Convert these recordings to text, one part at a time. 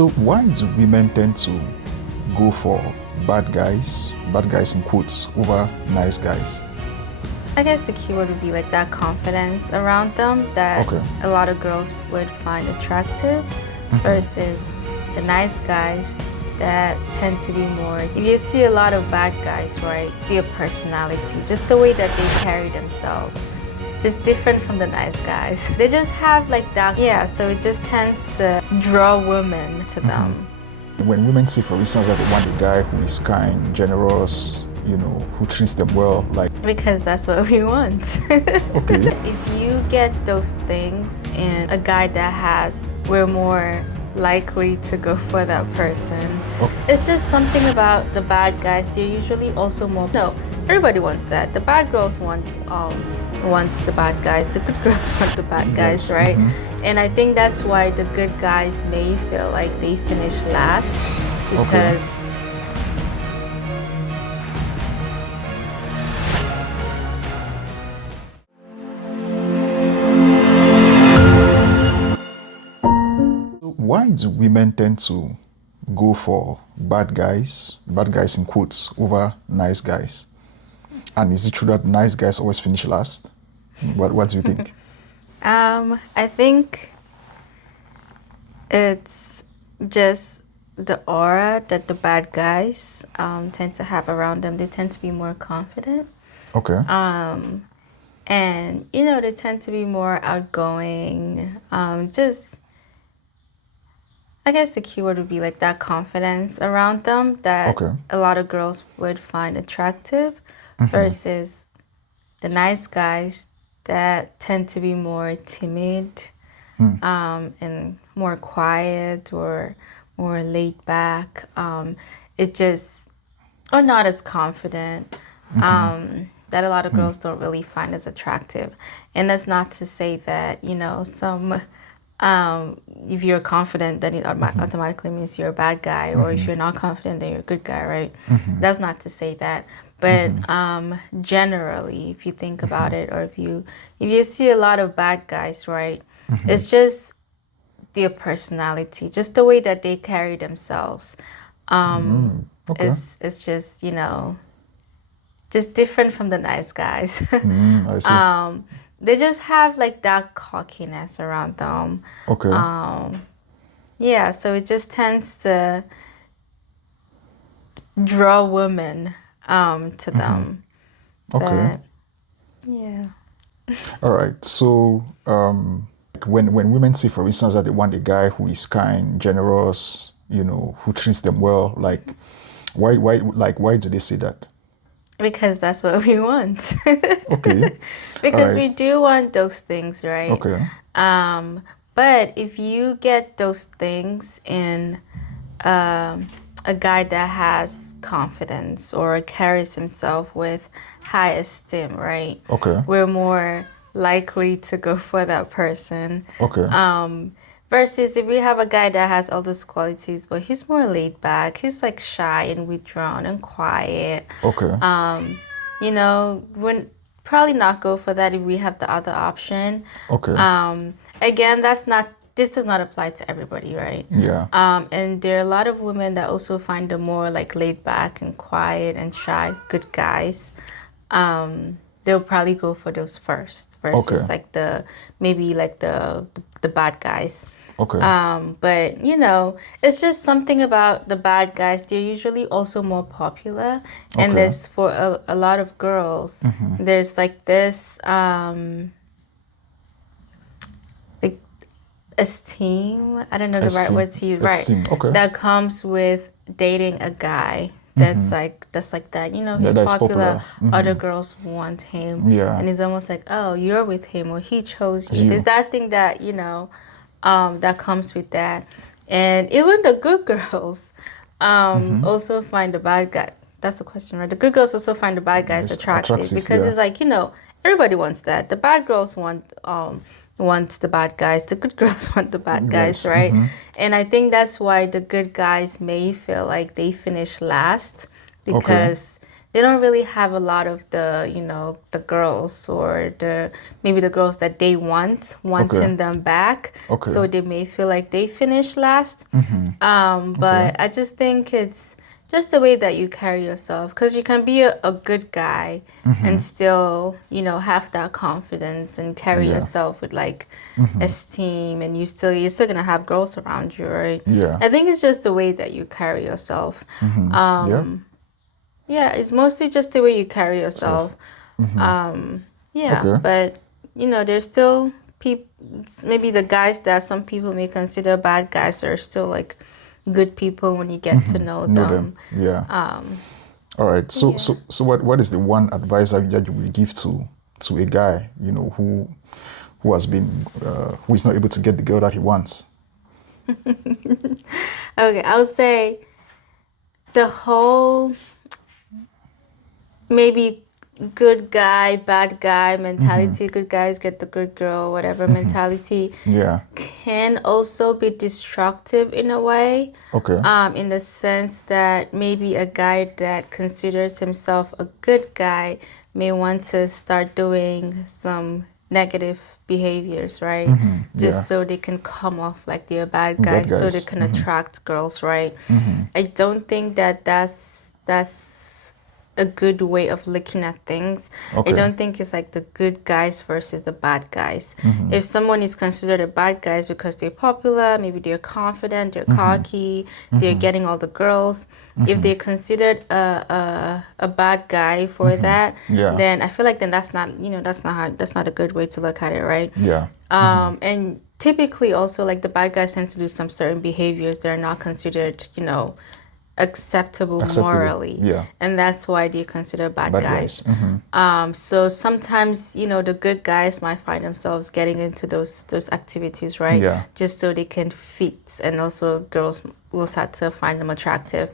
So why do women tend to go for bad guys in quotes, over nice guys? I guess the keyword would be like that confidence around them that Okay. a lot of girls would find attractive versus the nice guys that tend to be more. If you see a lot of bad guys, right, their personality, just the way that they carry themselves, just different from the nice guys. They just have like that, yeah, so it just tends to draw women to them. When women say, for instance, that they want a guy who is kind, generous, who treats them well, like, Because that's what we want. okay, If you get those things in a guy that has, we're more likely to go for that person. It's just something about the bad guys. They're usually also more. No, everybody wants that. The bad girls want the bad guys. The good girls want the bad guys, yes, right? And I think that's why the good guys may feel like they finish last because. Why do women tend to go for bad guys in quotes, over nice guys? And is it true that nice guys always finish last? What do you think? I think it's just the aura that the bad guys tend to have around them. They tend to be more confident. Okay. And they tend to be more outgoing. I guess the keyword would be like that confidence around them that Okay. a lot of girls would find attractive versus the nice guys that tend to be more timid and more quiet or more laid back. Or not as confident. That a lot of girls don't really find as attractive. And that's not to say that, if you're confident, then it automatically means you're a bad guy, or if you're not confident, then you're a good guy, right? That's not to say that. But generally, if you think about it, or if you see a lot of bad guys, right, it's just their personality, just the way that they carry themselves. Okay. It's just just different from the nice guys. I see. They just have like that cockiness around them. Okay. Yeah, so it just tends to draw women to them. Okay. But yeah. All right. So, when women say, for instance, that they want a guy who is kind, generous, who treats them well, like, why do they say that? Because that's what we want. Okay. Because All right. we do want those things, right? Okay. But if you get those things in a guy that has confidence or carries himself with high esteem, right? Okay. We're more likely to go for that person. Okay. Versus if we have a guy that has all those qualities, but he's more laid back, he's like shy and withdrawn and quiet. Okay. Wouldn't probably not go for that if we have the other option. Okay. Again, this does not apply to everybody, right? Yeah. And there are a lot of women that also find the more like laid back and quiet and shy, good guys. They'll probably go for those first versus Okay. like the bad guys. Okay. But it's just something about the bad guys. They're usually also more popular, and Okay. there's for a lot of girls. There's like this like esteem. I don't know the right word to use. Right, Esteem. Okay. that comes with dating a guy that's like that. He's That is popular. popular. Other girls want him, Yeah. and it's almost like, oh, you're with him, or he chose you. You. There's that thing that that comes with that. And even the good girls also find the bad guy. That's the question, right? The good girls also find the bad guys It's attractive because yeah. it's like, everybody wants that. The bad girls want the bad guys. The good girls want the bad guys, Yes. right? And I think that's why the good guys may feel like they finish last because they don't really have a lot of the, the girls or maybe the girls that they want Okay. wanting them back. Okay. So they may feel like they finished last. Okay. But I just think it's just the way that you carry yourself, because you can be a good guy and still, have that confidence and carry Yeah. yourself with like esteem, and you're still gonna have girls around you, right? Yeah. I think it's just the way that you carry yourself. Yeah. Yeah, it's mostly just the way you carry So, yourself. Yeah, okay. but there's still people, maybe the guys that some people may consider bad guys are still like good people when you get to know Know them. them. Yeah. All right. So, Yeah. so what is the one advice that you will give to a guy, who has been, who is not able to get the girl that he wants? Okay, I would say the whole maybe good guy, bad guy mentality, good guys get the good girl, whatever mentality Yeah. can also be destructive in a way. Okay. In the sense that maybe a guy that considers himself a good guy may want to start doing some negative behaviors, right? Yeah. Just so they can come off like they're bad Bad guys, so they guys. can attract girls, right? I don't think that that's a good way of looking at things. I Okay. don't think it's like the good guys versus the bad guys. If someone is considered a bad guys because they're popular, maybe they're confident, they're cocky, they're getting all the girls. If they're considered a bad guy for that, Yeah. then I feel like then that's not that's not a good way to look at it, right? Yeah. And typically also like the bad guys tend to do some certain behaviors that are not considered, acceptable Acceptable. morally, Yeah. and that's why they're considered bad Bad guys. guys. So sometimes the good guys might find themselves getting into those activities, right? Yeah. Just so they can fit, and also girls will start to find them attractive.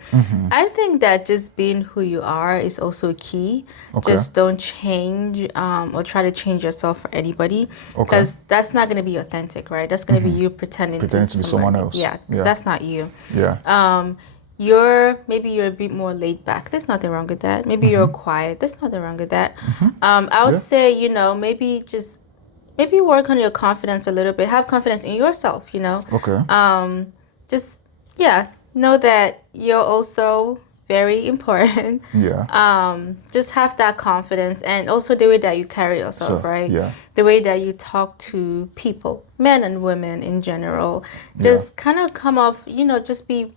I think that just being who you are is also key. Okay. Just don't change or try to change yourself for anybody, Okay. because that's not going to be authentic, right? That's going to be you pretending Pretending to be someone else. Yeah, because Yeah. that's not you. Yeah. You're a bit more laid back. There's nothing wrong with that. Maybe you're quiet. There's nothing wrong with that. I would Yeah. say, maybe work on your confidence a little bit. Have confidence in yourself, Okay. Just yeah, know that you're also very important. Yeah. Just have that confidence, and also the way that you carry yourself, So, right? yeah. The way that you talk to people, men and women in general. Just kind of come off, just be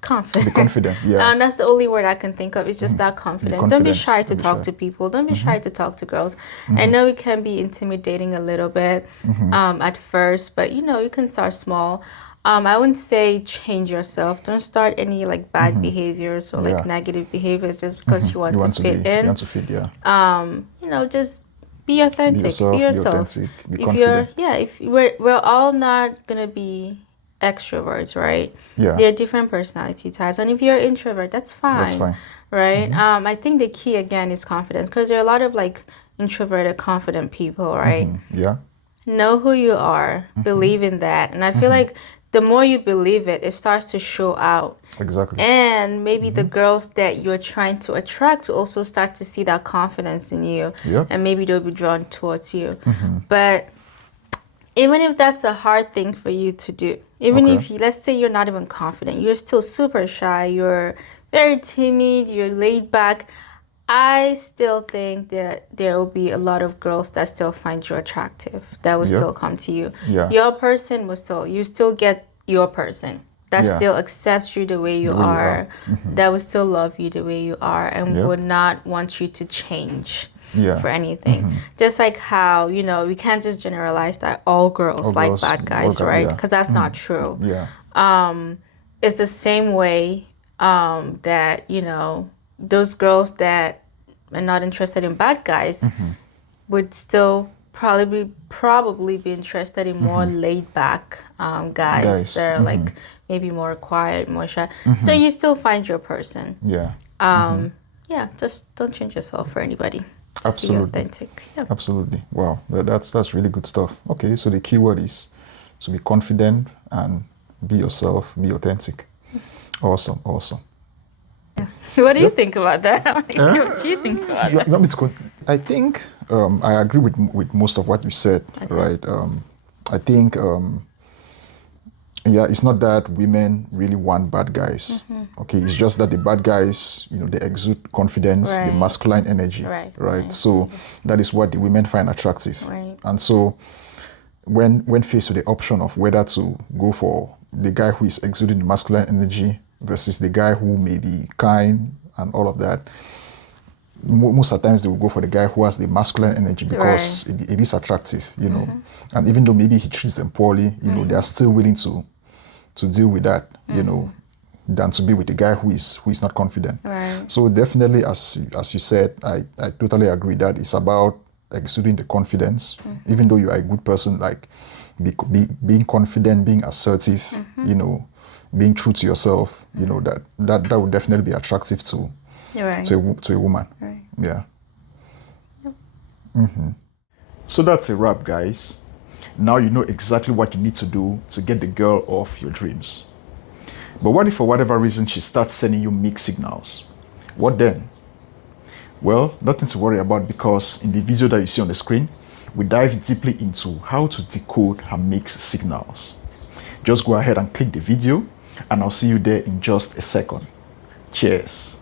confident. Be confident. Yeah. That's the only word I can think of. It's just that confident. Don't be confidence. shy to Don't be talk shy. to people. Don't be shy to talk to girls. I know it can be intimidating a little bit at first, but you can start small. I wouldn't say change yourself. Don't start any like bad behaviors or Yeah. like negative behaviors just because you want You to want to fit be. in. You want to fit. Yeah. Just be authentic. yourself, Be be yourself. authentic, be If you're, confident. yeah, if we're all not gonna be extroverts, right? Yeah. There are different personality types, and if you're an introvert, that's fine. That's fine. Right? I think the key again is confidence, because there are a lot of like introverted, confident people, right? Yeah. Know who you are, believe in that, and I feel like the more you believe it, it starts to show out. Exactly. And maybe the girls that you're trying to attract will also start to see that confidence in you. Yep. And maybe they'll be drawn towards you. But even if that's a hard thing for you to do, even Okay. if let's say you're not even confident, you're still super shy, you're very timid, you're laid back, I still think that there will be a lot of girls that still find you attractive, that will Yeah. still come to you. Yeah. Your person you still get your person that Yeah. still accepts you the way you way you are, are. that will still love you the way you are, and Yep. would not want you to change Yeah. for anything. Just like how, we can't just generalize that all girls All like girls- bad guys, all girls, right? yeah. Because that's not true. Yeah. It's the same way that, those girls that are not interested in bad guys would still probably be interested in more laid back guys Guys, that are like maybe more quiet, more shy. So you still find your person. Yeah. Yeah, just don't change yourself for anybody. Just Absolutely. be authentic. Yeah. Absolutely. Wow. That's really good stuff. Okay, so the key word is to be confident and be yourself, be authentic. Awesome. Awesome. What do you think about that? What do you think about You that? want me to I think I agree with most of what you said, right? I think yeah, it's not that women really want bad guys. Okay, it's just that the bad guys, they exude confidence, the Right. masculine energy, Right. So that is what the women find attractive. Right. And so when faced with the option of whether to go for the guy who is exuding the masculine energy versus the guy who may be kind and all of that, most of the times they will go for the guy who has the masculine energy because it is attractive, And even though maybe he treats them poorly, they are still willing to deal with that, than to be with the guy who is not confident. Right. So definitely, as you said, I totally agree that it's about exuding the confidence. Even though you are a good person, like being confident, being assertive, being true to yourself, that would definitely be attractive to a woman. Right. Yeah. So that's a wrap, guys. Now you know exactly what you need to do to get the girl of your dreams. But what if for whatever reason she starts sending you mixed signals? What then? Well, nothing to worry about, because in the video that you see on the screen, we dive deeply into how to decode her mixed signals. Just go ahead and click the video, and I'll see you there in just a second. Cheers.